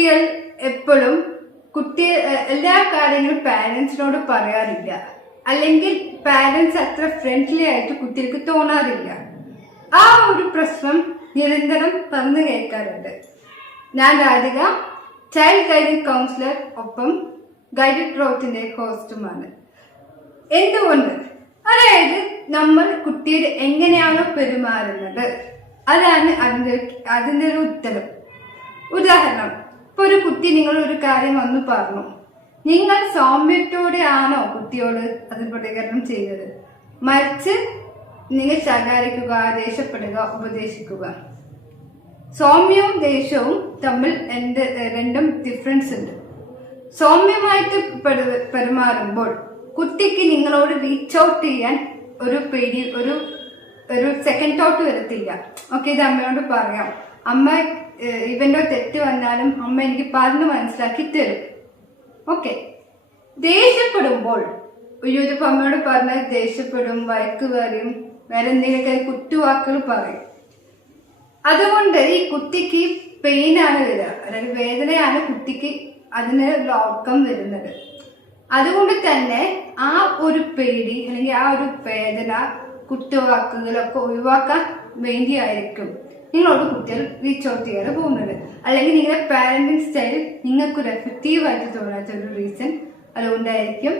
കുട്ടികൾ എപ്പോഴും എല്ലാ കാര്യങ്ങളും പാരന്റ്സിനോട് പറയാറില്ല, അല്ലെങ്കിൽ പാരന്റ്സ് അത്ര ഫ്രണ്ട്ലി ആയിട്ട് കുട്ടികൾക്ക് തോന്നാറില്ല. ആ ഒരു പ്രശ്നം നിരന്തരം പറഞ്ഞു കേൾക്കാറുണ്ട്. ഞാൻ രാധിക, ചൈൽഡ് ഗൈഡൻസ് കൗൺസിലർ, ഒപ്പം ഗൈഡഡ് ഗ്രോത്തിന്റെ ഹോസ്റ്റുമാണ്. എന്തുകൊണ്ട്? അതായത് നമ്മൾ കുട്ടിയോട് എങ്ങനെയാണോ പെരുമാറുന്നത് അതാണ് അതിന്റെ ഒരു ഉത്തരം. ഉദാഹരണം, ഇപ്പൊ ഒരു കുട്ടി നിങ്ങൾ ഒരു കാര്യം വന്ന് പറഞ്ഞു, നിങ്ങൾ സൗമ്യത്തോടെ ആണോ കുട്ടിയോട് അത് പ്രതികരണം ചെയ്യുന്നത്? മറിച്ച് നിങ്ങൾ ശകാരിക്കുക, ദേഷ്യപ്പെടുക, ഉപദേശിക്കുക. സൗമ്യവും ദേഷ്യവും തമ്മിൽ രണ്ടും ഡിഫറൻസ് ഉണ്ട്. സൗമ്യമായിട്ട് പെരുമാറുമ്പോൾ കുട്ടിക്ക് നിങ്ങളോട് റീച്ച് ഔട്ട് ചെയ്യാൻ ഒരു പേടി, ഒരു സെക്കൻഡ് തോട്ട് വരത്തില്ല. ഓക്കെ, ഇത് അമ്മയോട് പറയാം, അമ്മ ഇവന്റെ തെറ്റ് വന്നാലും അമ്മ എനിക്ക് പറഞ്ഞു മനസ്സിലാക്കി തരും. ഓക്കെ. ദേഷ്യപ്പെടുമ്പോൾ ഇതിപ്പോ അമ്മയോട് പറഞ്ഞാൽ ദേഷ്യപ്പെടും, വഴക്ക് പറയും, വേറെ എന്തെങ്കിലുമൊക്കെ കുറ്റുവാക്കുകൾ പറയും. അതുകൊണ്ട് ഈ കുട്ടിക്ക് പെയിനാണ് വരിക, അതായത് വേദനയാണ് കുട്ടിക്ക് അതിന് ഒരു ഔട്ട്കം വരുന്നത്. അതുകൊണ്ട് തന്നെ ആ ഒരു പേടി അല്ലെങ്കിൽ ആ ഒരു വേദന, കുറ്റവാക്കുകളൊക്കെ ഒഴിവാക്കാൻ വേണ്ടിയായിരിക്കും നിങ്ങളോട് കുട്ടികൾ റീച്ച് ഔട്ട് ചെയ്യാതെ പോകുന്നത്. അല്ലെങ്കിൽ നിങ്ങളുടെ പാരന്റിങ് സ്റ്റൈൽ നിങ്ങൾക്കൊരു എഫക്റ്റീവായിട്ട് തോന്നാത്ത ഒരു റീസൺ അതുകൊണ്ടായിരിക്കും.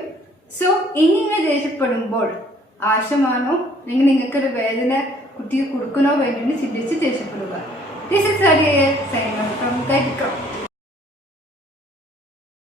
സോ ഇങ്ങനെ ദേഷ്യപ്പെടുമ്പോൾ ആവശ്യമാണോ അല്ലെങ്കിൽ നിങ്ങൾക്കൊരു വേദന കുട്ടിക്ക് കൊടുക്കണോ വേണ്ടി ചിന്തിച്ച് ദേഷ്യപ്പെടുക. This is signing out from Guide grow.